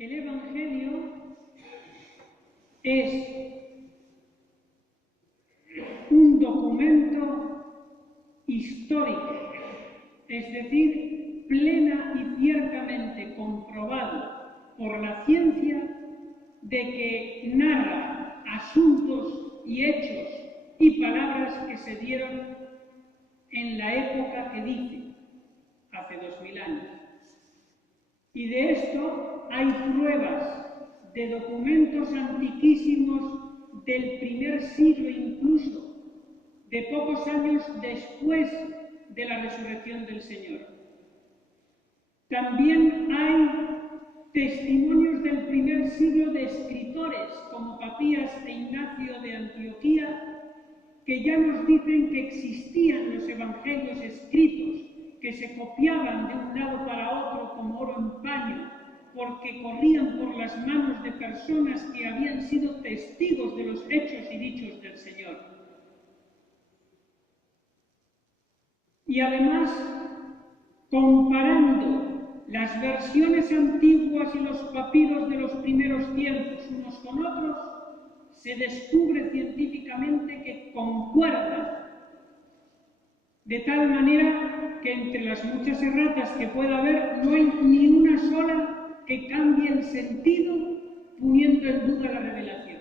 El Evangelio es un documento histórico, es decir, plena y ciertamente comprobado por la ciencia de que narra asuntos y hechos y palabras que se dieron en la época que dice, hace 2000 años. Y de esto hay pruebas de documentos antiquísimos del primer siglo incluso, de pocos años después de la resurrección del Señor. También hay testimonios del primer siglo de escritores como Papías e Ignacio de Antioquía, que ya nos dicen que existían los evangelios escritos, que se copiaban de un lado para otro como oro en paño, porque corrían por las manos de personas que habían sido testigos de los hechos y dichos del Señor. Y además, comparando las versiones antiguas y los papiros de los primeros tiempos unos con otros, se descubre científicamente que concuerdan, de tal manera que entre las muchas erratas que pueda haber no hay ni una sola que cambie el sentido poniendo en duda la revelación.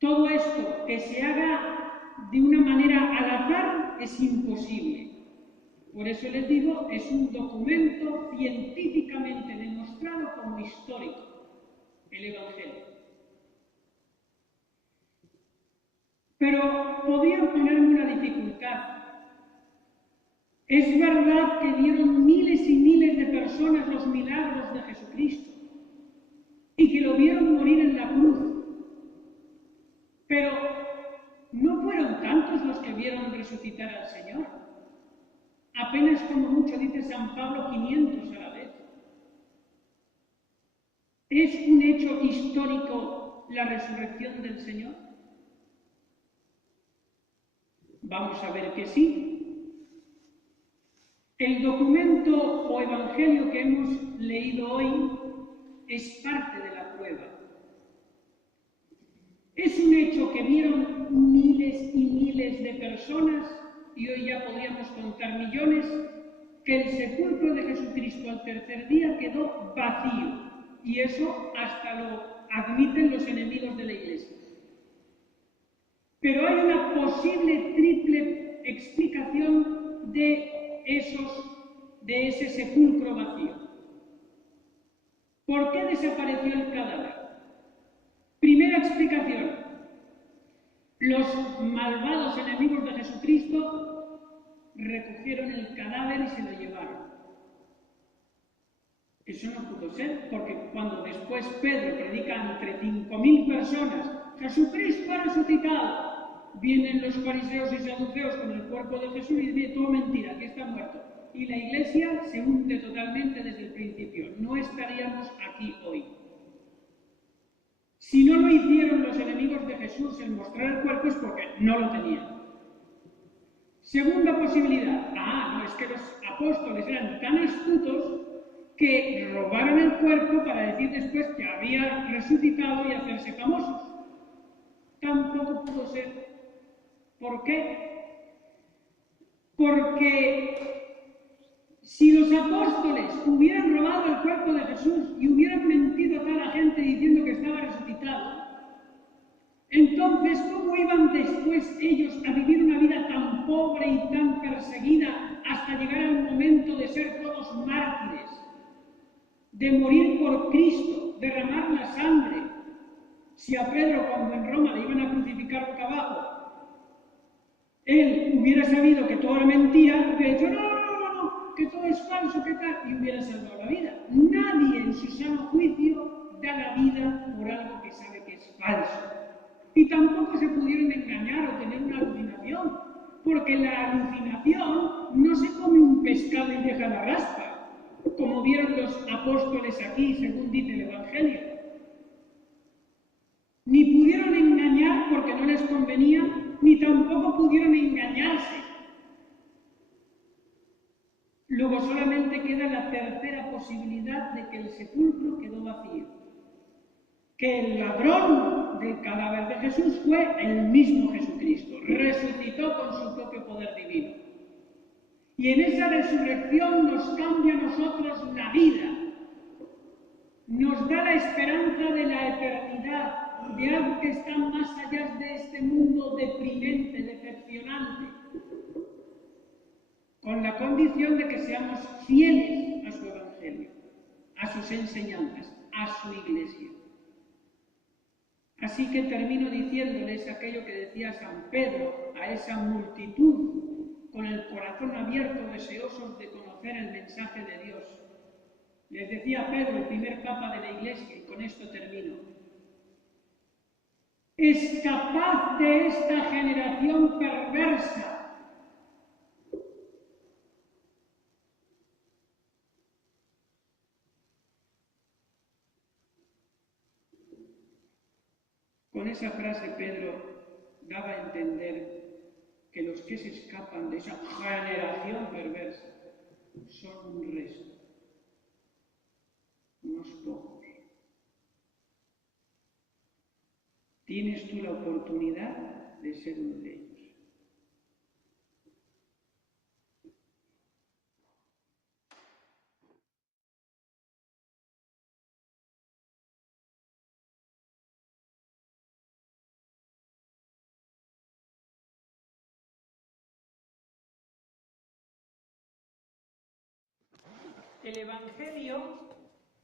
Todo esto que se haga de una manera al azar es imposible. Por eso les digo, es un documento científicamente demostrado como histórico, el Evangelio. Pero podrían ponerme una dificultad. Es verdad que vieron miles y miles de personas los milagros de Jesucristo y que lo vieron morir en la cruz, pero no fueron tantos los que vieron resucitar al Señor. Apenas, como mucho dice San Pablo, 500 a la vez. ¿Es un hecho histórico la resurrección del Señor? Vamos a ver que sí. El documento o evangelio que hemos leído hoy es parte de la prueba. Es un hecho que vieron miles y miles de personas, y hoy ya podríamos contar millones, que el sepulcro de Jesucristo al tercer día quedó vacío, y eso hasta lo admiten los enemigos de la Iglesia. Pero hay una posible triple explicación de ese sepulcro vacío. ¿Por qué desapareció el cadáver? Primera explicación: los malvados enemigos de Jesucristo recogieron el cadáver y se lo llevaron. Eso no pudo ser, porque cuando después Pedro predica entre 5000 personas, Jesucristo ha resucitado, vienen los fariseos y saduceos con el cuerpo de Jesús y dicen, todo mentira, que está muerto. Y la Iglesia se hunde totalmente desde el principio. No estaríamos aquí hoy. Si no lo hicieron los enemigos de Jesús en mostrar el cuerpo es porque no lo tenían. Segunda posibilidad. No, es que los apóstoles eran tan astutos que robaron el cuerpo para decir después que había resucitado y hacerse famosos. Tampoco pudo ser. ¿Por qué? Porque si los apóstoles hubieran robado el cuerpo de Jesús y hubieran mentido a toda la gente diciendo que estaba resucitado, entonces, ¿cómo iban después ellos a vivir una vida tan pobre y tan perseguida hasta llegar al momento de ser todos mártires, de morir por Cristo, derramar la sangre? Si a Pedro, cuando en Roma le iban a crucificar boca abajo, él hubiera sabido que todo era mentira, hubiera dicho, no, que todo es falso, que tal, y hubiera salvado la vida. Nadie en su sano juicio da la vida por algo que sabe que es falso. Y tampoco se pudieron engañar o tener una alucinación, porque la alucinación no se come un pescado y deja la raspa, como vieron los apóstoles aquí, según dice el Evangelio. Ni pudieron engañar porque no les convenía, ni tampoco pudieron engañarse. Luego solamente queda la tercera posibilidad de que el sepulcro quedó vacío, que el ladrón del cadáver de Jesús fue el mismo Jesucristo, resucitó con su propio poder divino. Y en esa resurrección nos cambia a nosotros la vida, nos da la esperanza de la eternidad, de algo que está más allá de este mundo deprimente, decepcionante, con la condición de que seamos fieles a su evangelio, a sus enseñanzas, a su iglesia. Así que termino diciéndoles aquello que decía San Pedro a esa multitud con el corazón abierto, deseosos de conocer el mensaje de Dios. Les decía Pedro, el primer papa de la Iglesia, y con esto termino: escapad de esta generación perversa. Con esa frase Pedro daba a entender que los que se escapan de esa generación perversa son un resto, unos pocos. Tienes tú la oportunidad de ser uno de ellos. El Evangelio,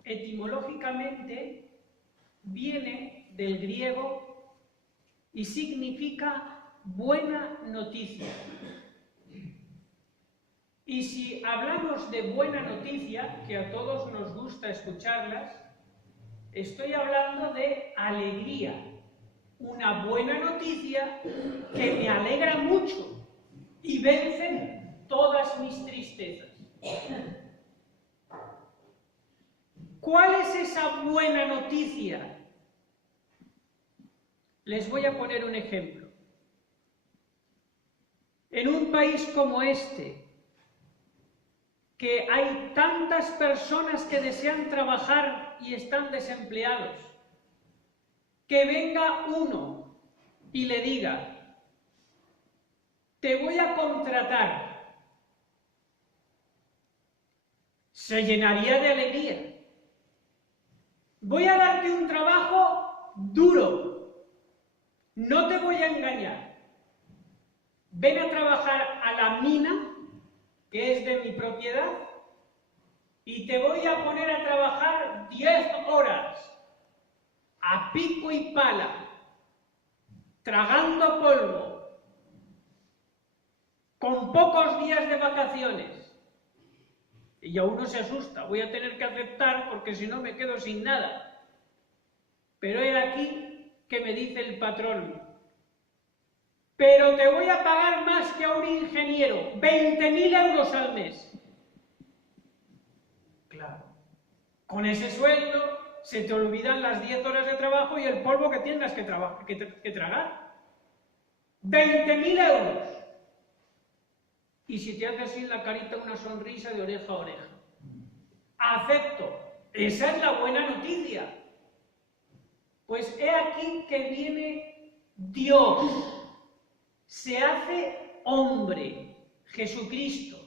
etimológicamente, viene del griego y significa buena noticia. Y si hablamos de buena noticia, que a todos nos gusta escucharlas, estoy hablando de alegría. Una buena noticia que me alegra mucho y vence todas mis tristezas. ¿Cuál es esa buena noticia? Les voy a poner un ejemplo. En un país como este, que hay tantas personas que desean trabajar y están desempleados, que venga uno y le diga: te voy a contratar, se llenaría de alegría. Voy a darte un trabajo duro, no te voy a engañar. Ven a trabajar a la mina, que es de mi propiedad, y te voy a poner a trabajar 10 horas, a pico y pala, tragando polvo, con pocos días de vacaciones. Y ya uno se asusta, voy a tener que aceptar porque si no me quedo sin nada. Pero he aquí que me dice el patrón: pero te voy a pagar más que a un ingeniero, 20.000 euros al mes. Claro, con ese sueldo se te olvidan las 10 horas de trabajo y el polvo que tienes que tragar. 20.000 euros. Y si te hace así en la carita una sonrisa de oreja a oreja. Acepto. Esa es la buena noticia. Pues he aquí que viene Dios. Se hace hombre, Jesucristo.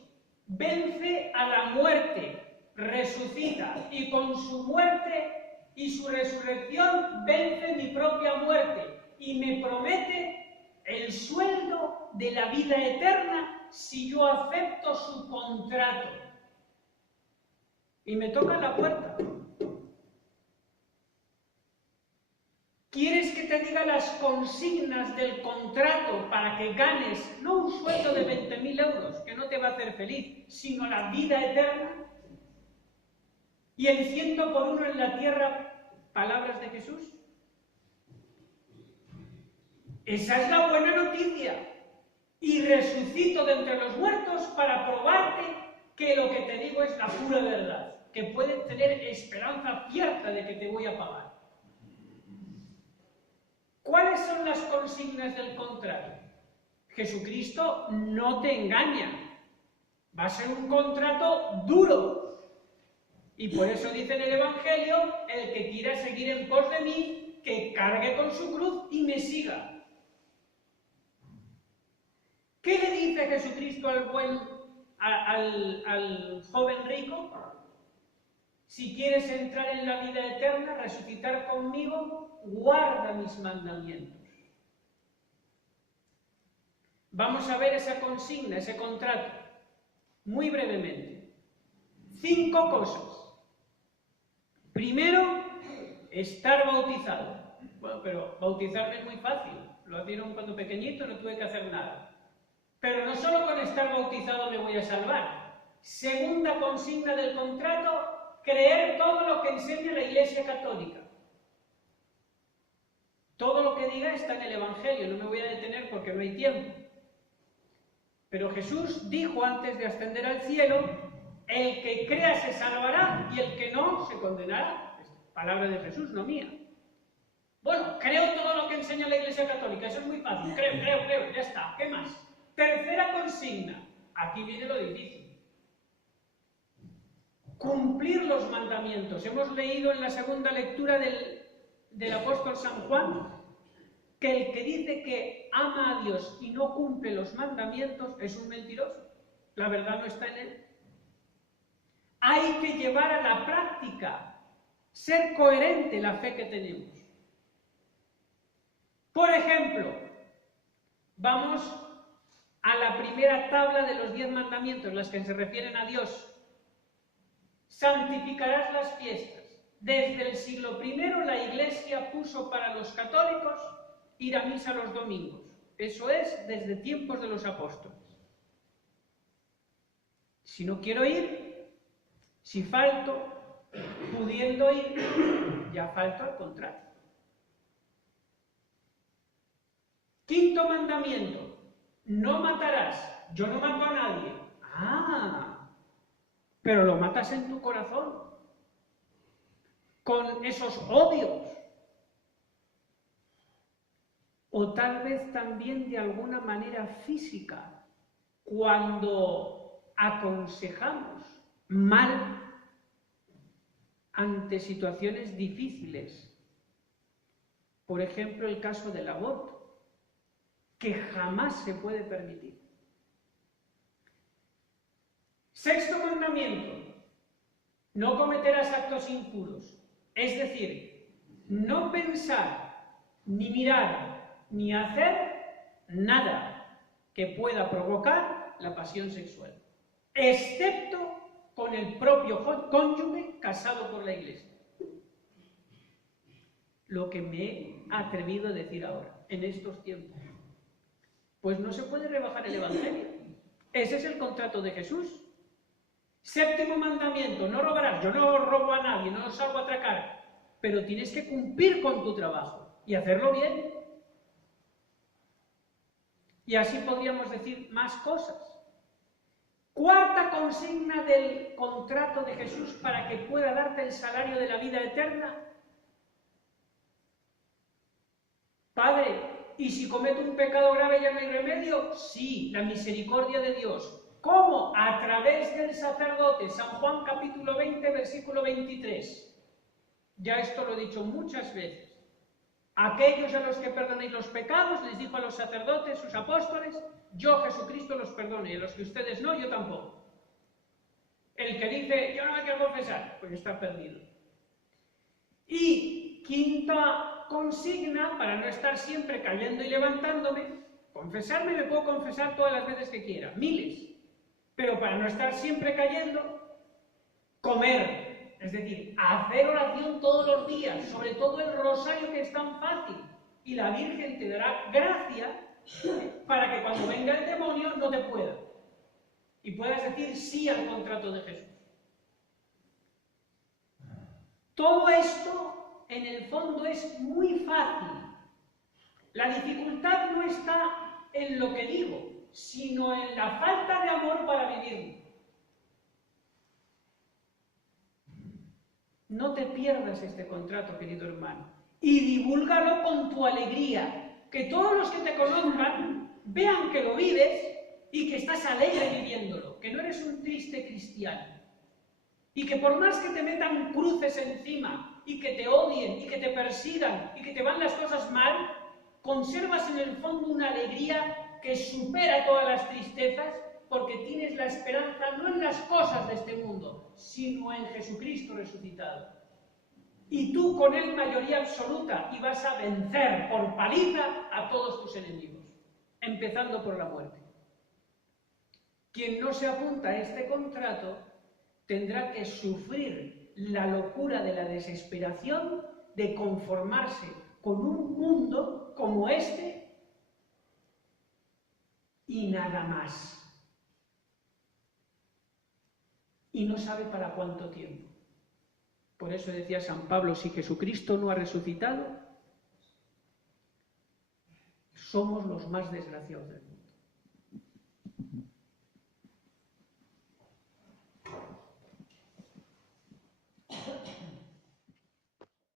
Vence a la muerte, resucita. Y con su muerte y su resurrección vence mi propia muerte. Y me promete el sueldo de la vida eterna si yo acepto su contrato. Y me toca la puerta. ¿Quieres que te diga las consignas del contrato para que ganes no un sueldo de 20.000 euros, que no te va a hacer feliz, sino la vida eterna? Y el 100 por 1 en la tierra, palabras de Jesús. Esa es la buena noticia. Y resucito de entre los muertos para probarte que lo que te digo es la pura verdad, que puedes tener esperanza cierta de que te voy a pagar. ¿Cuáles son las consignas del contrato? Jesucristo no te engaña. Va a ser un contrato duro. Y por eso dice en el Evangelio, el que quiera seguir en pos de mí, que cargue con su cruz y me siga. ¿Qué le dice Jesucristo al joven rico? Si quieres entrar en la vida eterna, resucitar conmigo, guarda mis mandamientos. Vamos a ver esa consigna, ese contrato, muy brevemente. 5 cosas. Primero, estar bautizado. Bueno, pero bautizarme es muy fácil. Lo hicieron cuando pequeñito, no tuve que hacer nada. Pero no solo con estar bautizado me voy a salvar. Segunda consigna del contrato, creer todo lo que enseña la Iglesia Católica. Todo lo que diga está en el Evangelio, no me voy a detener porque no hay tiempo. Pero Jesús dijo antes de ascender al cielo, el que crea se salvará y el que no se condenará. Es palabra de Jesús, no mía. Bueno, creo todo lo que enseña la Iglesia Católica, eso es muy fácil. Creo, ya está. ¿Qué más? Tercera consigna. Aquí viene lo difícil. Cumplir los mandamientos. Hemos leído en la segunda lectura del apóstol San Juan que el que dice que ama a Dios y no cumple los mandamientos es un mentiroso. La verdad no está en él. Hay que llevar a la práctica, ser coherente la fe que tenemos. Por ejemplo, vamos a la primera tabla de los 10 mandamientos, las que se refieren a Dios. Santificarás las fiestas. Desde el siglo I la Iglesia puso para los católicos ir a misa los domingos. Eso es desde tiempos de los apóstoles. Si no quiero ir, si falto, pudiendo ir, ya falto al contrario. Quinto mandamiento, no matarás. Yo no mato a nadie. Pero lo matas en tu corazón, con esos odios. O tal vez también de alguna manera física, cuando aconsejamos mal ante situaciones difíciles. Por ejemplo, el caso del aborto, que jamás se puede permitir. Sexto mandamiento, no cometerás actos impuros. Es decir, no pensar, ni mirar, ni hacer nada que pueda provocar la pasión sexual, excepto con el propio cónyuge casado por la Iglesia. Lo que me he atrevido a decir ahora, en estos tiempos. Pues no se puede rebajar el Evangelio. Ese es el contrato de Jesús. Séptimo mandamiento, no robarás. Yo no robo a nadie, no salgo a atracar. Pero tienes que cumplir con tu trabajo y hacerlo bien. Y así podríamos decir más cosas. Cuarta consigna del contrato de Jesús para que pueda darte el salario de la vida eterna. Padre, ¿y si cometo un pecado grave ya no hay remedio? Sí, la misericordia de Dios. ¿Cómo? A través del sacerdote. San Juan capítulo 20, versículo 23. Ya esto lo he dicho muchas veces. Aquellos a los que perdonéis los pecados, les dijo a los sacerdotes, sus apóstoles, yo Jesucristo los perdono, y a los que ustedes no, yo tampoco. El que dice, yo no me quiero confesar, pues está perdido. Y quinta consigna, para no estar siempre cayendo y levantándome, confesarme me puedo confesar todas las veces que quiera, miles, pero para no estar siempre cayendo, comer. Es decir, hacer oración todos los días, sobre todo el rosario, que es tan fácil. Y la Virgen te dará gracia para que cuando venga el demonio no te pueda. Y puedas decir sí al contrato de Jesús. Todo esto, en el fondo, es muy fácil. La dificultad no está en lo que digo, sino en la falta de amor para vivirlo. No te pierdas este contrato, querido hermano, y divúlgalo con tu alegría. Que todos los que te conozcan vean que lo vives y que estás alegre viviéndolo. sabiendo que no eres un triste cristiano y que por más que te metan cruces encima y que te odien y que te persigan y que te van las cosas mal, conservas en el fondo una alegría que supera todas las tristezas porque tienes la esperanza no en las cosas de este mundo, sino en Jesucristo resucitado. Y tú con él mayoría absoluta y vas a vencer por paliza a todos tus enemigos, empezando por la muerte. Quien no se apunta a este contrato tendrá que sufrir la locura de la desesperación de conformarse con un mundo como este y nada más. Y no sabe para cuánto tiempo. Por eso decía San Pablo, si Jesucristo no ha resucitado, somos los más desgraciados del mundo.